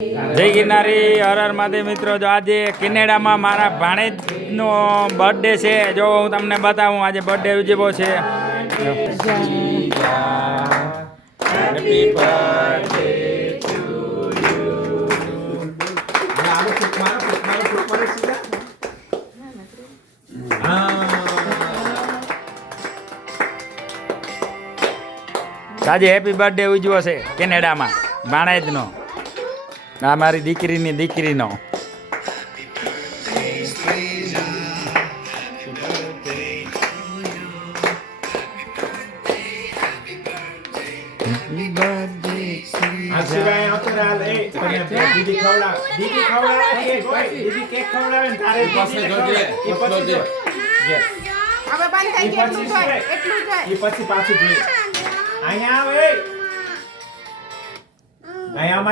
જય ગિરનારી, હર હર મહાદેવ. મિત્રો, જો આજે કેનેડામાં મારા ભાણેજનો બર્થડે છે. જો હું તમને બતાવું, આજે બર્થડે ઉજવ્યો છે. હેપી બર્થડે ટુ આજે હેપી બર્થડે ઉજવ્યો છે કેનેડામાં ભાણેજનો. આ મારી દીકરીની દીકરીનો.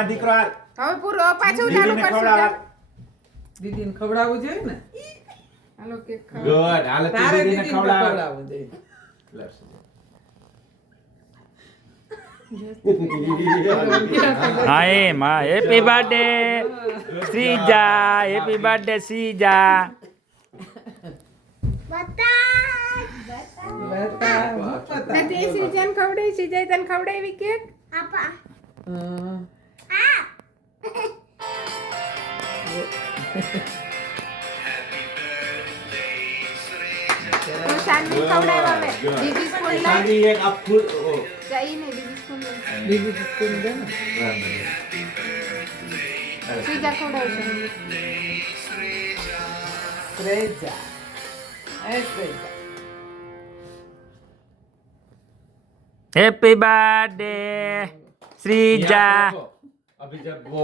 દીકરો હવે પૂરો પાછું ચાલુ કરશું. દીદીને ખવડાવવું જોઈએ ને. હાલો કેક ખવડાવ. ગુડ. હાલો દીદીને ખવડાવવું જોઈએ. હા એમ, હા. Happy birthday Shreeja, happy birthday Shreeja. નથી શ્રીજાને ખવડાવી, શ્રીજાએ તને ખવડાવી કેક? આપા. તો શાનવી ખવડાવવા મે દીદી સ્કૂલ લાવી એક અપ ફૂલ જઈ ને દીદી સ્કૂલ દે ને શ્રીજા ખવડાવશે. શ્રેજા happy birthday Sreeja. अभी जब वो